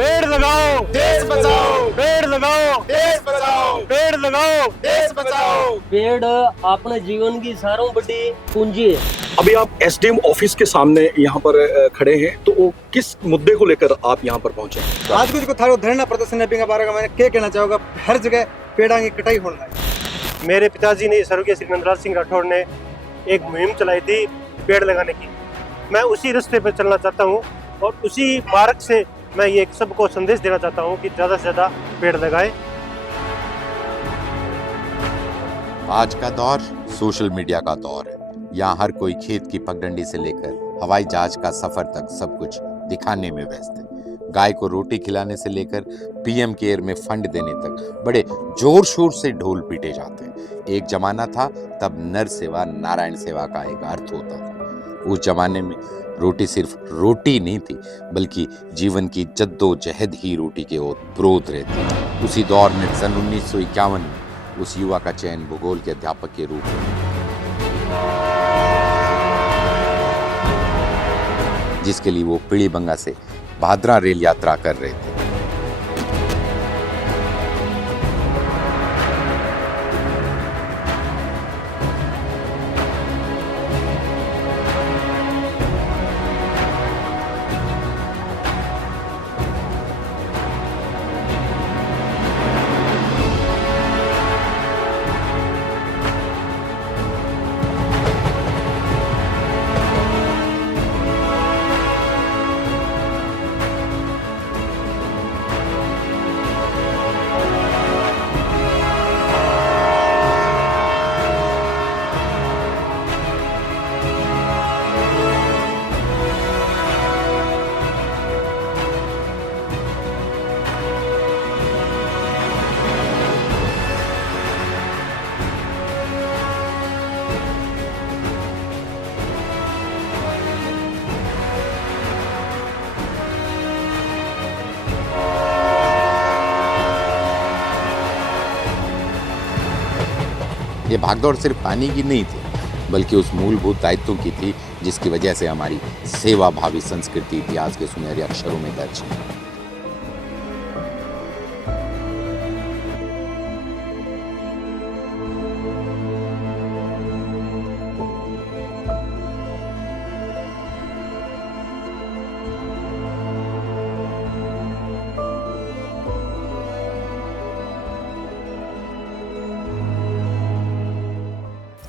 पेड़ लगाओ, देश बचाओ, पेड़ लगाओ, देश बचाओ, पेड़ लगाओ, देश बचाओ। पेड़ अपने जीवन की सारों बड़ी पूंजी है। अभी आप एसडीएम ऑफिस के सामने यहाँ पर खड़े हैं, तो वो किस मुद्दे को लेकर आप यहाँ पर पहुंचे? आज कुछ को थारो धरना प्रदर्शन के बारे में मैंने क्या कहना चाहूँगा, हर जगह पेड़ों की कटाई होना है। मेरे पिताजी ने स्वर्गीय श्री नंदराज सिंह राठौड़ ने एक मुहिम चलाई थी पेड़ लगाने की। मैं उसी रास्ते पर चलना चाहता हूँ और उसी मार्ग से मैं ये सबको संदेश देना चाहता हूँ कि ज़्यादा से ज़्यादा पेड़ लगाएं। आज का दौर सोशल मीडिया का दौर है। यहाँ हर कोई खेत की पगडंडी से लेकर हवाई जहाज का सफर तक सब कुछ दिखाने में व्यस्त है। गाय को रोटी खिलाने से लेकर पीएम केयर में फंड देने तक बड़े जोर शोर से ढोल पीटे जाते हैं। एक जमाना था तब नर सेवा नारायण सेवा का एक अर्थ होता था। उस जमाने में रोटी सिर्फ रोटी नहीं थी, बल्कि जीवन की जद्दोजहद ही रोटी के ओतप्रोत रहती थी। उसी दौर में सन 1951 में उस युवा का चयन भूगोल के अध्यापक के रूप में, जिसके लिए वो पीलीबंगा से भादरा रेल यात्रा कर रहे थे। ये भागदौड़ सिर्फ पानी की नहीं थी, बल्कि उस मूलभूत दायित्वों की थी जिसकी वजह से हमारी सेवा भावी संस्कृति इतिहास के सुनहरे अक्षरों में दर्ज है।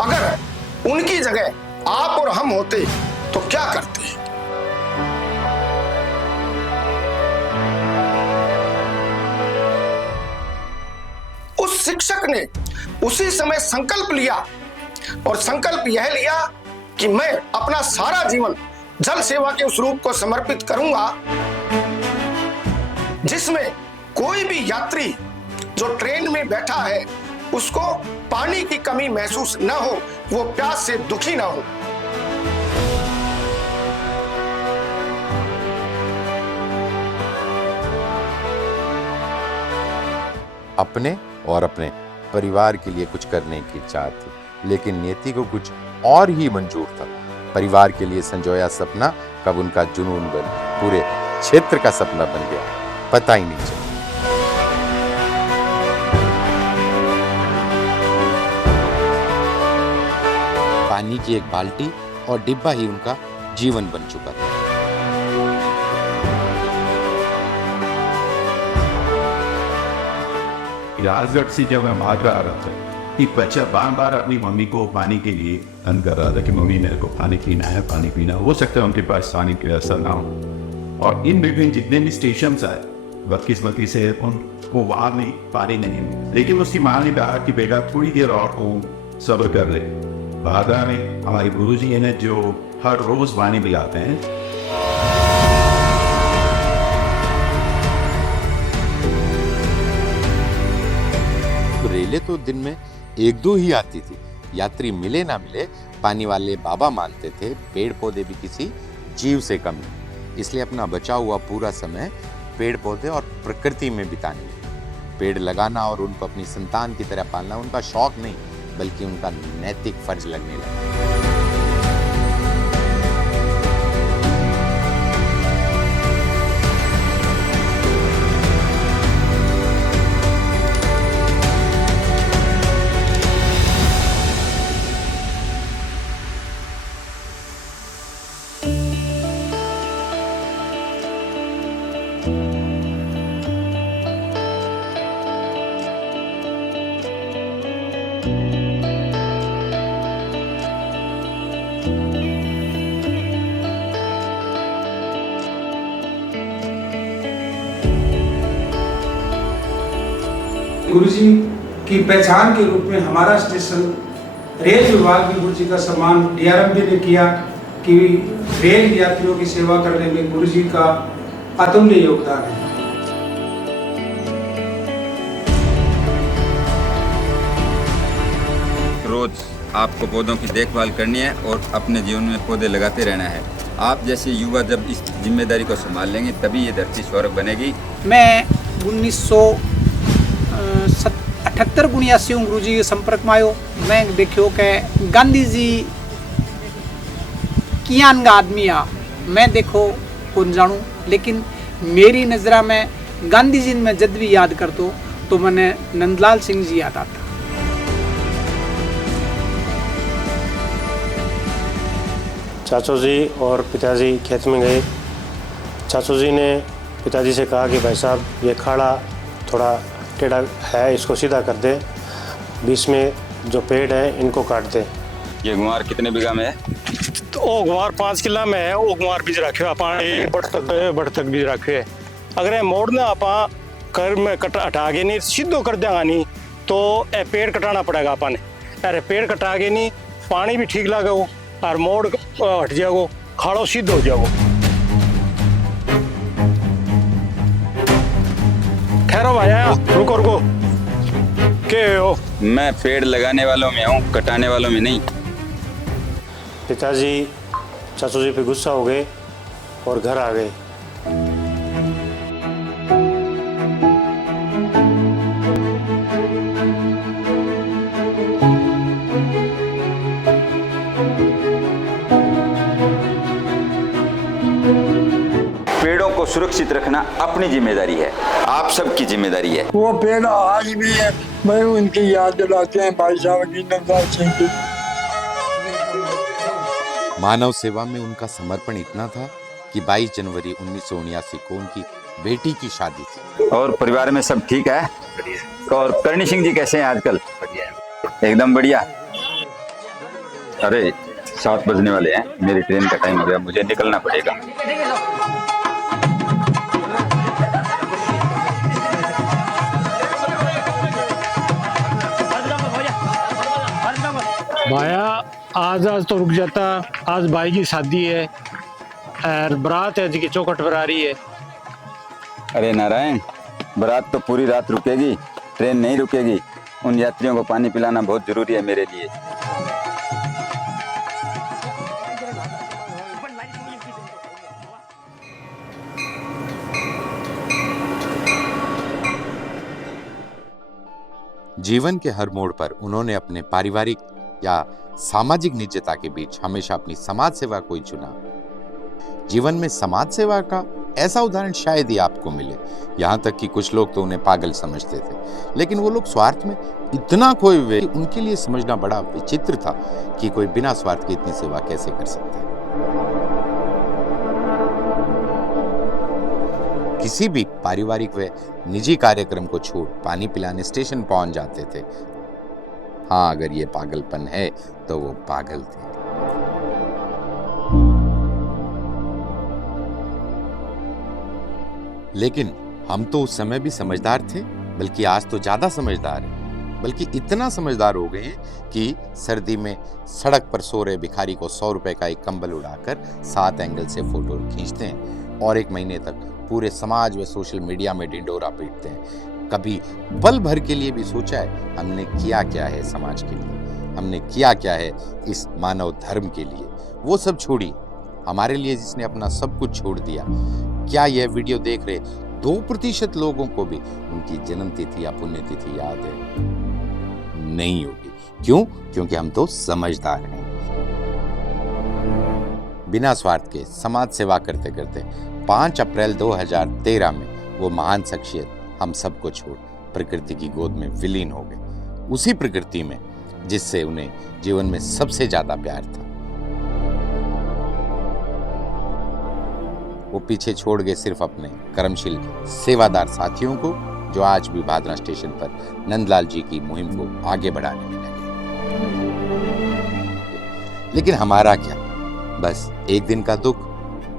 अगर उनकी जगह आप और हम होते तो क्या करते? उस शिक्षक ने उसी समय संकल्प लिया, और संकल्प यह लिया कि मैं अपना सारा जीवन जल सेवा के उस रूप को समर्पित करूंगा जिसमें कोई भी यात्री जो ट्रेन में बैठा है उसको पानी की कमी महसूस न हो, वो प्यास से दुखी न हो। अपने और अपने परिवार के लिए कुछ करने की चाह थी, लेकिन नियति को कुछ और ही मंजूर था। परिवार के लिए संजोया सपना कब उनका जुनून बन पूरे क्षेत्र का सपना बन गया, पता ही नहीं चला। पानी की एक बाल्टी और डिब्बा ही उनका जीवन बन चुका था। राजगढ़ से जब मैं भाग रहा था, एक बच्चा बार बार अपनी मम्मी को पानी के लिए तंग कर रहा था कि मम्मी मेरे को पानी पीना है, पानी पीना। हो सकता है उनके पास पानी की व्यवस्था ना हो, और इन बिटवीन जितने भी स्टेशन आए बदकिस्मती से उनको वहाँ नहीं पानी नहीं मिला। लेकिन उसकी माँ ने कहा कि बेटा थोड़ी देर और को सब्र कर ले। भादरा में हमारे गुरुजी हैं जो हर रोज पानी पिलाते हैं। रेलें तो दिन में एक दो ही आती थी। यात्री मिले ना मिले, पानी वाले बाबा मानते थे पेड़ पौधे भी किसी जीव से कम नहीं। इसलिए अपना बचा हुआ पूरा समय पेड़ पौधे और प्रकृति में बिताने लगे। पेड़ लगाना और उनको अपनी संतान की तरह पालना उनका शौक नहीं, बल्कि उनका नैतिक फर्ज लगने लगा। गुरुजी की पहचान के रूप में हमारा स्टेशन रेल विभाग भी गुरुजी का सम्मान डीआरएम ने किया कि रेल यात्रियों की सेवा करने में गुरुजी का अतुल्य योगदान है। रोज आपको पौधों की देखभाल करनी है और अपने जीवन में पौधे लगाते रहना है। आप जैसे युवा जब इस जिम्मेदारी को संभाल लेंगे तभी ये धरती स्वर्ग बनेगी। मैं 1978 गुणियासी गुरु जी के संपर्क में आयो। मैं देखियो कि गांधी जी कियान का आदमी आ, मैं देखो कौन जानू, लेकिन मेरी नज़र में गांधी जी में जब भी याद कर दो तो मैंने नंदलाल सिंह जी याद आता। चाचू जी और पिताजी खेत में गए। चाचू जी ने पिताजी से कहा कि भाई साहब ये खाड़ा थोड़ा टेढ़ा है, इसको सीधा कर दे, बीच में जो पेड़ है इनको काट दे। ये गुआर कितने बीघा में है? तो वो गुआर 5 किला में है। वो गुआर बीज रखे आप बढ़ तक बीज रखे। अगर ये मोड़ना आप कर में कट हटा के नहीं सीधो कर देंगे नहीं तो ये पेड़ कटाना पड़ेगा अपन ने। अरे पेड़ कटा के नहीं पानी भी ठीक लगेगा और मोड़ हट जाओ, खाड़ो सीधो हो जाओ। ठहरो भाया, रुको रुको। के हो? मैं पेड़ लगाने वालों में हूँ, कटाने वालों में नहीं। पिताजी चाचू जी पे गुस्सा हो गए और घर आ गए। पेड़ों को सुरक्षित रखना अपनी जिम्मेदारी है, आप सबकी जिम्मेदारी है। वो पेड़ आज भी है, मैं उनकी याद दिलाते हैं भाई साहब की, नंदलाल सिंह की। मानव सेवा में उनका समर्पण इतना था कि 22 जनवरी 1979 को उनकी बेटी की शादी थी। और परिवार में सब ठीक है? और करणी सिंह जी कैसे हैं आजकल? एकदम बढ़िया। अरे 7 बजने वाले हैं, मेरी ट्रेन का टाइम हो गया, मुझे निकलना पड़ेगा। भाया आज तो रुक जाता, आज भाई की शादी है और बारात है जी चौखट पर आ रही है। अरे नारायण, बारात तो पूरी रात रुकेगी, ट्रेन नहीं रुकेगी। उन यात्रियों को पानी पिलाना बहुत जरूरी है मेरे लिए। जीवन के हर मोड़ पर उन्होंने अपने पारिवारिक या सामाजिक निजता के बीच हमेशा अपनी समाज सेवा को ही चुना। जीवन में समाज सेवा का ऐसा उदाहरण शायद ही आपको मिले। यहाँ तक कि कुछ लोग तो उन्हें पागल समझते थे, लेकिन वो लोग स्वार्थ में इतना खोए हुए, उनके लिए समझना बड़ा विचित्र था कि कोई बिना स्वार्थ के इतनी सेवा कैसे कर सकता है। किसी भी पारिवारिक व निजी कार्यक्रम को छोड़ पानी पिलाने स्टेशन पहुंच जाते थे। हाँ, अगर ये पागलपन है तो वो पागल थे। लेकिन हम तो उस समय भी समझदार थे, बल्कि आज तो ज्यादा समझदार हैं। बल्कि इतना समझदार हो गए हैं कि सर्दी में सड़क पर सो रहे भिखारी को 100 रुपए का एक कंबल उड़ाकर 7 एंगल से फोटो खींचते हैं और 1 महीने तक पूरे समाज व सोशल मीडिया में ढिंढोरा पीटते हैं। कभी पल भर के लिए भी सोचा है हमने किया क्या है समाज के लिए, हमने किया क्या है इस मानव धर्म के लिए? वो सब छोड़ी, हमारे लिए जिसने अपना सब कुछ छोड़ दिया। क्या यह वीडियो देख रहे 2% लोगों को भी उनकी जन्म तिथि या पुण्यतिथि याद है? नहीं होगी। क्यों? क्योंकि हम तो समझदार हैं। बिना स्वार्थ के समाज सेवा करते करते 5 अप्रैल 2013 में वो महान शख्सियत हम सबको छोड़ प्रकृति की गोद में विलीन हो गए, उसी प्रकृति में जिससे उन्हें जीवन में सबसे ज्यादा प्यार था। वो पीछे छोड़ गए सिर्फ अपने कर्मशील सेवादार साथियों को, जो आज भी भादरा स्टेशन पर नंदलाल जी की मुहिम को आगे बढ़ाने में लगे। लेकिन हमारा क्या, बस एक दिन का दुख,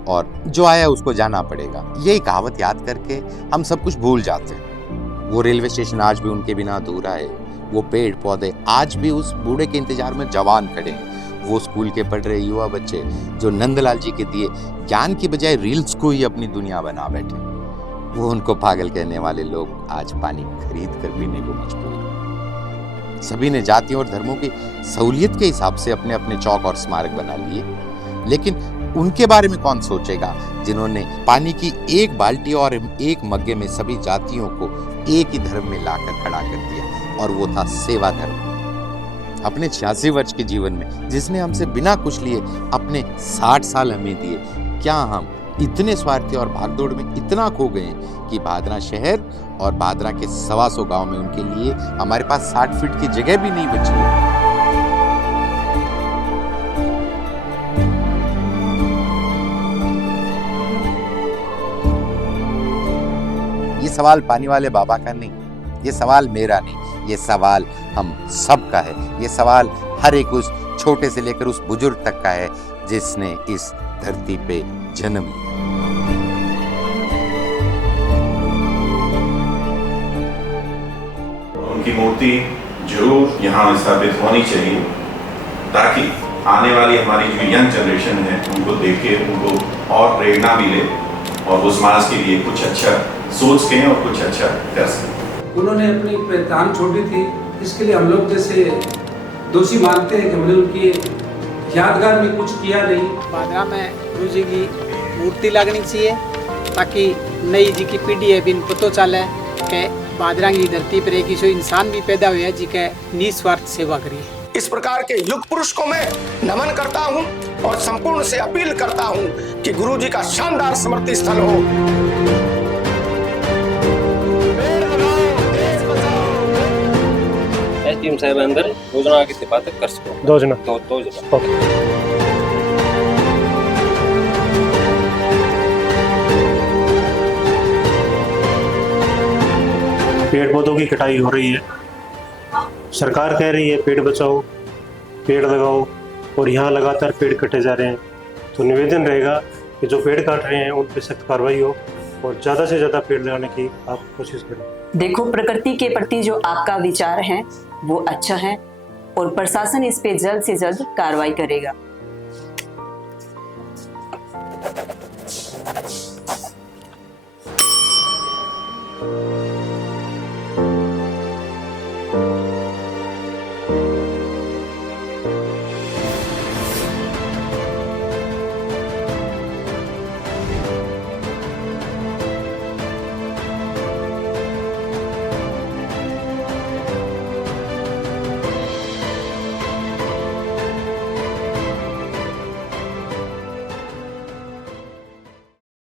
और जो आया उसको जाना पड़ेगा, यही कहावत याद करके हम सब कुछ भूल जाते हैं। वो रेलवे स्टेशन आज भी उनके बिना अधूरा है, वो पेड़ पौधे आज भी उस बूढ़े के इंतजार में जवान खड़े हैं, वो स्कूल के पढ़ रहे युवा बच्चे जो नंदलाल जी के दिए ज्ञान की बजाय रील्स को ही अपनी दुनिया बना बैठे, वो उनको पागल कहने वाले लोग आज पानी खरीद कर पीने को मजबूर हैं। सभी ने जातियों और धर्मों की सहूलियत के हिसाब से अपने अपने चौक और स्मारक बना लिए, लेकिन उनके बारे में कौन सोचेगा जिन्होंने पानी की एक बाल्टी और एक मग्गे में सभी जातियों को एक ही धर्म में लाकर खड़ा कर दिया, और वो था सेवा धर्म। अपने 86 वर्ष के जीवन में जिसने हमसे बिना कुछ लिए अपने 60 साल हमें दिए, क्या हम इतने स्वार्थी और भागदौड़ में इतना खो गए कि भादरा शहर और भादरा के 125 गांव में उनके लिए हमारे पास 60 फीट की जगह भी नहीं बची है। ये सवाल पानी वाले बाबा का नहीं, ये सवाल मेरा नहीं, ये सवाल हम सब का है। ये सवाल हर एक उस छोटे से लेकर उस बुजुर्ग तक का है जिसने इस धरती पे जन्म लिया। उनकी मूर्ति जरूर यहाँ स्थापित होनी चाहिए, ताकि आने वाली हमारी जो यंग जनरेशन है उनको देख के उनको और प्रेरणा मिले और वो समाज के लिए कुछ अच्छा सोच सकें और कुछ अच्छा कर सकें। उन्होंने अपनी पहचान छोड़ी थी, इसके लिए हम लोग जैसे दोषी मानते हैं कि हमने उनकी यादगार में कुछ किया नहीं। भादरा में गुरु जी की मूर्ति लगनी चाहिए ताकि नई जी की पीढ़ी है बिन पतो चले कि भादरा की धरती पर एक ऐसा इंसान भी पैदा हुआ है जिसके निस्वार्थ सेवा करी। इस प्रकार के युग पुरुष को मैं नमन करता हूं और संपूर्ण से अपील करता हूं कि गुरु जी का शानदार स्मृति स्थल हो। टीम साहब अंदर योजना की सिफारिश कर सको दो जना ओके। पेड़ पौधों की कटाई हो रही है, सरकार कह रही है पेड़ बचाओ पेड़ लगाओ, और यहाँ लगातार पेड़ कटे जा रहे हैं। तो निवेदन रहेगा कि जो पेड़ काट रहे हैं उन पर सख्त कार्रवाई हो और ज़्यादा से ज़्यादा पेड़ लगाने की आप कोशिश करें। देखो, प्रकृति के प्रति जो आपका विचार है वो अच्छा है और प्रशासन इस पे जल्द से जल्द कार्रवाई करेगा।